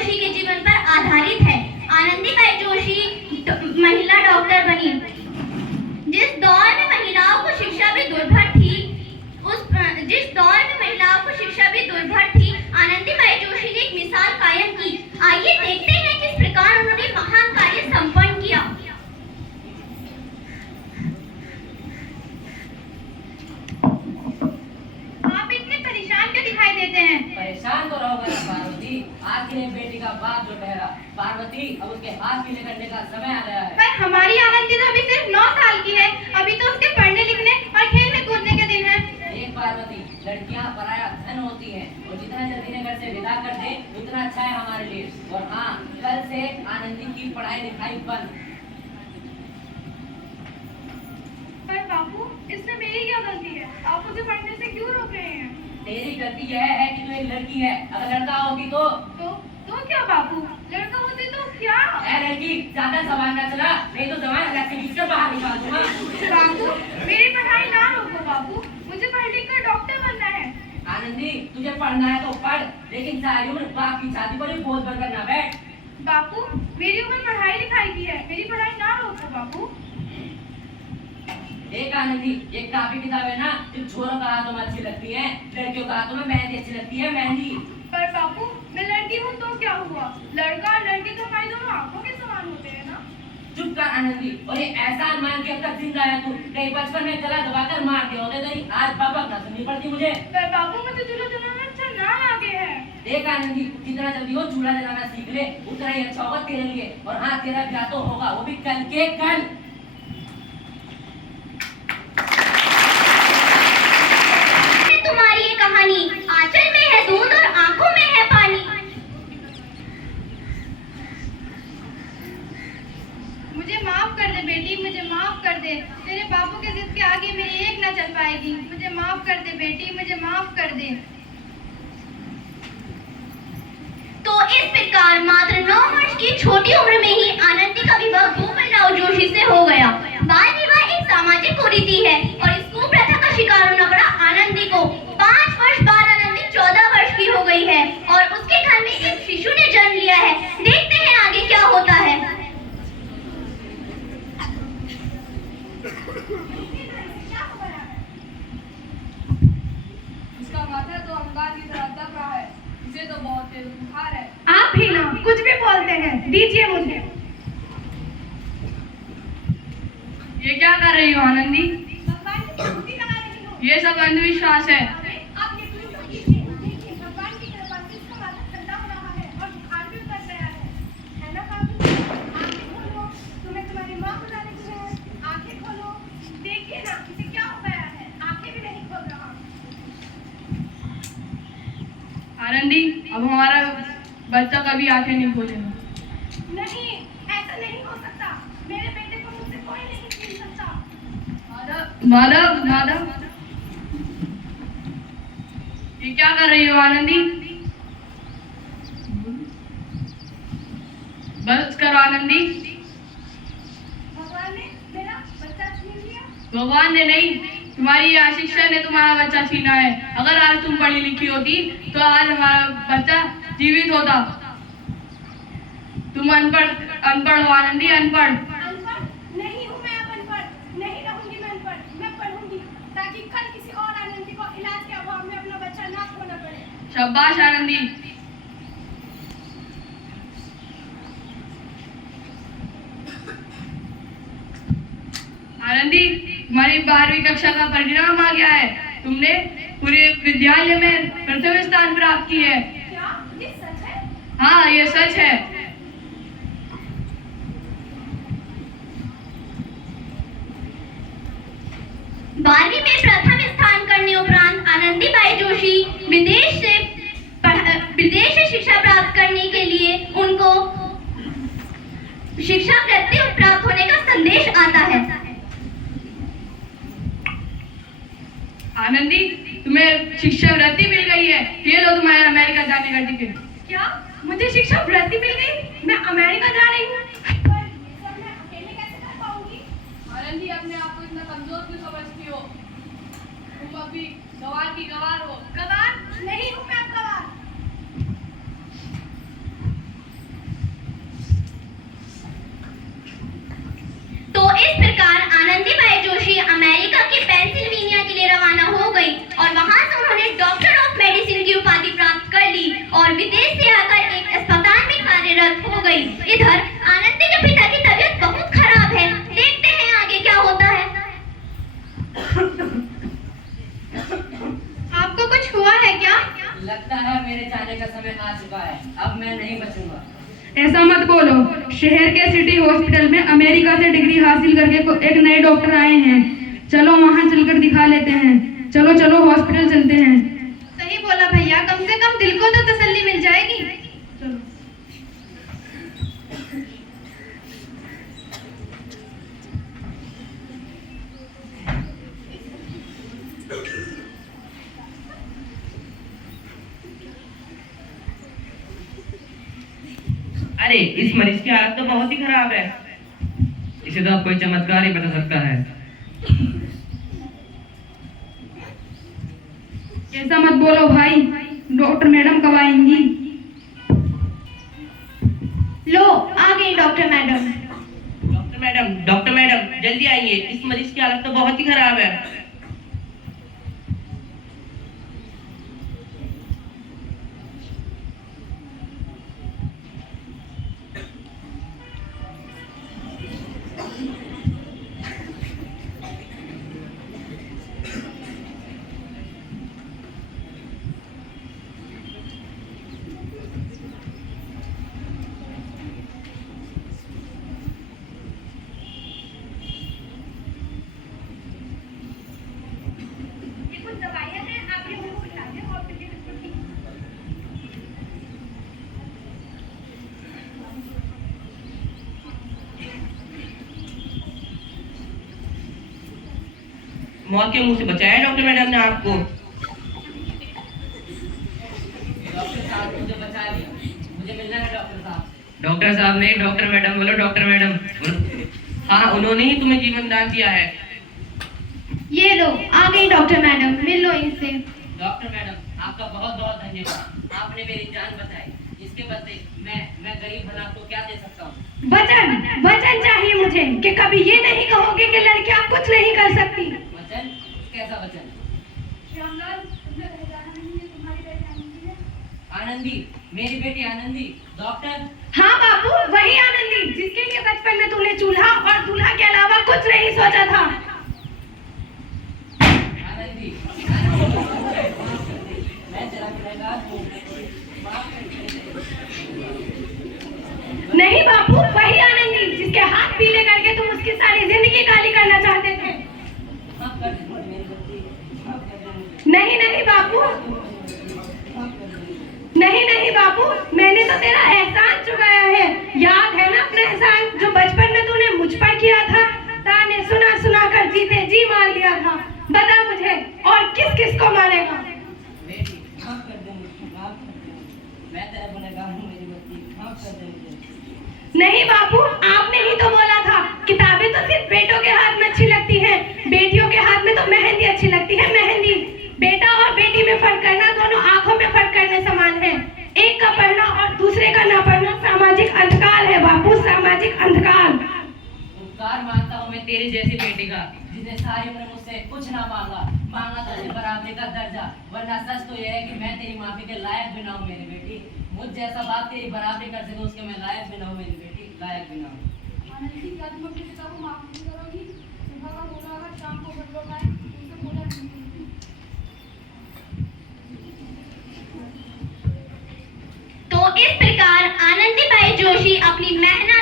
जोशी के जीवन पर आधारित है। आनंदीबाई जोशी महिला डॉक्टर बनी। जिस दौर में महिलाओं को शिक्षा भी दुर्भर थी, आनंदीबाई जोशी ने एक मिसाल कायम की। आइए देखते हैं किस प्रकार उन्होंने महान कार्य संपन्न किया। आप इतने परेशान क्यों दिखाई देते हैं? परेशान तो रहोगा ना पार्वती। आखिर बेटी का बाप जो ठहरा, पार्वती अब उसके हाथ पीले करने का समय आ गया है। पर हमारी आनंदी तो अभी सिर्फ 9 साल की है। अभी तो उसके पढ़ने लिखने और खेलने कूदने के दिन है। एक पार्वती, लड़कियां पराया धन होती हैं और जितना जल्दी ने घर से विदा कर दे उतना अच्छा है हमारे लिए। और हाँ, कल से आनंदी की पढ़ाई लिखाई बंद। पर बापू, इसमें मेरी क्या गलती है? आप मुझे पढ़ने से क्यों रोक रहे हैं? तेरी गलती यह है कि तू एक लड़की है। अगर लड़का होगी तो क्या बापू? लड़का होते तो क्या? लड़की, ज्यादा सवाल ना चला, नहीं तो जवान अलग से बीच से बाहर निकाल दूंगा। बापू, मेरी पढ़ाई ना रोको बापू। मुझे पढ़ लिख कर डॉक्टर बनना है। आनंदी, तुझे पढ़ना है तो पढ़, लेकिन सारी उम्र बाप की शादी पर ही बोझ बनकर ना बैठ। बापू, मेरी उम्र पढ़ाई लिखाई की है। मेरी पढ़ाई ना रोको बापू। एक आनंदी, ये काफी किताबें ना जो छोरों का हाथों में अच्छी लगती है, लड़कियों का हाथों में मेहंदी अच्छी लगती है, मेहंदी। पर बापू, मैं लड़की हूँ तो क्या हुआ? लड़का और लड़की तो हमारी दोनों आंखों के समान होते हैं ना। चुप कर आनंदी, और ये एहसान मान के अब तक जिंदा है तू। कहीं बचपन में गला दबाकर मार दिया होते तेरी आज बाबा ना सुननी पड़ती मुझे। पर बापू, मुझे चूल्हा जलाना अच्छा ना लगे है। देख आनंदी, जितना जल्दी हो चूल्हा जलाना सीख ले उतना ही अच्छा होगा तेरे लिए। और हाँ, तेरा ब्याह तो होगा, वो भी कल के कल। तुम्हारी ये कहानी आंचल में है दूध और आंखों में है पानी। मुझे माफ कर दे बेटी, मुझे माफ कर दे। तेरे बापू के जिद के आगे मेरी एक न चल पाएगी। मुझे माफ कर दे बेटी, मुझे माफ कर दे। तो इस प्रकार मात्र 9 वर्ष की छोटी उम्र में ही आनंदी का विवाह गोपालराव जोशी से हो गया। बाल विवाह एक सामाजिक कुरीति है और इस कुप्रथा का शिकार होना पड़ा आनंदी को। 5 वर्ष बाद आनंदी 14 वर्ष की हो गई है और उसके घर में एक शिशु ने जन्म लिया है। देखते हैं आगे क्या होता है। इसका माथा तो अंगार की तरह दब रहा है। इसे तो बहुत तेज बुखार है। आप भी ना कुछ भी बोलते हैं। दीजिए मुझे। ये क्या कर रही हो आनंदी? ये सब अंधविश्वास है। आनंदी, अब हमारा बच्चा कभी आंखें नहीं खोलेगा। नहीं, ऐसा नहीं हो सकता। मेरे बेटे को मुझसे कोई नहीं छीन सकता। माधव, माधव, ये क्या कर रही हो आनंदी? बस करो आनंदी। भगवान ने मेरा बच्चा छीन लिया। भगवान ने नहीं, तुम्हारी अशिक्षा ने तुम्हारा बच्चा छीना है। अगर आज तुम पढ़ी लिखी होती तो आज हमारा बच्चा जीवित होता। तुम अनपढ़ हो आनंदी, अनपढ़। अनपढ़ नहीं हूँ मैं। अब अनपढ़ नहीं रहूंगी मैं। अनपढ़ मैं पढ़ूंगी ताकि कल किसी और आनंदी को इलाज के अभाव में अपना बच्चा ना खोना पड़े। शाबाश आनंदी। आनंदी, तुम्हारी 12वीं कक्षा का परिणाम आ गया है। तुमने पूरे विद्यालय में प्रथम स्थान प्राप्त की है। क्या ये सच है? हाँ, ये सच है। 12वीं में प्रथम स्थान करने उपरांत आनंदीबाई जोशी विदेश से शिक्षा प्राप्त करने के लिए उनको शिक्षा वृत्ति प्राप्त होने का संदेश आता है। आनंदी, तुम्हें शिक्षा वृत्ति मिल गई है। ये लो तुम्हारा अमेरिका जाने का टिकट। क्या मुझे शिक्षा वृत्ति मिल गई? मैं अमेरिका जा रही हूँ। पर ये सब मैं अकेले कैसे कर पाऊंगी? आनंदी, अपने आप को इतना कमजोर क्यों समझती हो? तुम अभी गवार की गवार हो। गवार नहीं हूँ मैं। अब गवार मेरे जाने का समय आ चुका है, अब मैं नहीं बचूंगा। ऐसा मत बोलो। शहर के सिटी हॉस्पिटल में अमेरिका से डिग्री हासिल करके एक नए डॉक्टर आए हैं। चलो वहां चलकर दिखा लेते हैं। चलो चलो हॉस्पिटल चलते हैं। सही बोला भैया, कम से कम दिल को तो तसल्ली मिल जाएगी। चलो। अरे इस मरीज की हालत तो बहुत ही खराब है। इसे तो अब कोई चमत्कार ही बता सकता है। ऐसा मत बोलो भाई, डॉक्टर मैडम कब आएंगी? लो आ गई डॉक्टर मैडम। डॉक्टर मैडम जल्दी आइए, इस मरीज की हालत तो बहुत ही खराब है। मौत के मुंह से बचाया डॉक्टर मैडम ने आपको। डॉक्टर साहब मुझे बचा लिया, मुझे मिलना है डॉक्टर साहब। डॉक्टर साहब नहीं, डॉक्टर मैडम बोलो, डॉक्टर मैडम। हाँ, उन्होंने ही तुम्हें जीवन दान दिया है। ये लो आ गई डॉक्टर मैडम, मिल लो इनसे। डॉक्टर मैडम आपका बहुत बहुत धन्यवाद, आपने मेरी जान बचाई। इसके बदले मैं गरीब भला को क्या दे सकता हूँ? वचन चाहिए मुझे कि कभी ये नहीं कहोगे कि लड़कियां कुछ नहीं कर सकती। वचन? कैसा वचन? आनंदी, मेरी बेटी आनंदी। डॉक्टर? हाँ बाबू, वही आनंदी जिसके लिए बचपन में तूने चूल्हा और दूल्हा के अलावा कुछ नहीं सोचा था। आनंदी, मैं तेरा गुनहगार हूँ। नहीं बाबू, वही आनंदी जिसके हाथ पीले करके तुम उसकी सारी जिंदगी काली करना चाहते थे। माफ कर दे मेरी बच्ची, माफ कर दे मुझे। नहीं नहीं बाबू, नहीं बाबू, मैंने तो तेरा एहसान चुकाया है। याद है ना अपना एहसान जो बचपन में तूने मुझ पर किया था? ताने सुना सुना कर जीते जी मार लिया था। बता मुझे, और किस किस को मारेगा? बेटी माफ कर दे मुझे, माफ कर दे। मैं तेरा गुनहगार हूँ मेरी बच्ची, माफ कर दे मुझे। नहीं बाबू, आपने ही तो बोला था किताबें तो सिर्फ बेटों के हाथ में अच्छी लगती हैं, बेटियों के हाथ में तो मेहंदी अच्छी लगती है, मेहंदी। बेटा और बेटी में फर्क करना दोनों आंखों में फर्क करने समान है। एक का पढ़ना और दूसरे का ना पढ़ना सामाजिक अंधकार है बाबू, सामाजिक अंधकार। उपकार मानता हूँ मैं तेरी जैसी बेटी का, जिसने सारी उम्र मुझसे कुछ ना मांगा था सिर्फ बराबरी का दर्जा। वरना सच तो यह है कि मैं तेरी माफी के लायक भी ना हूँ मेरी बेटी। मुझ जैसा बाप तेरी बराबरी कर सके उसके मैं लायक भी ना हूँ मेरी बेटी, लायक भी ना हूँ। तो इस प्रकार आनंदीबाई जोशी अपनी मेहनत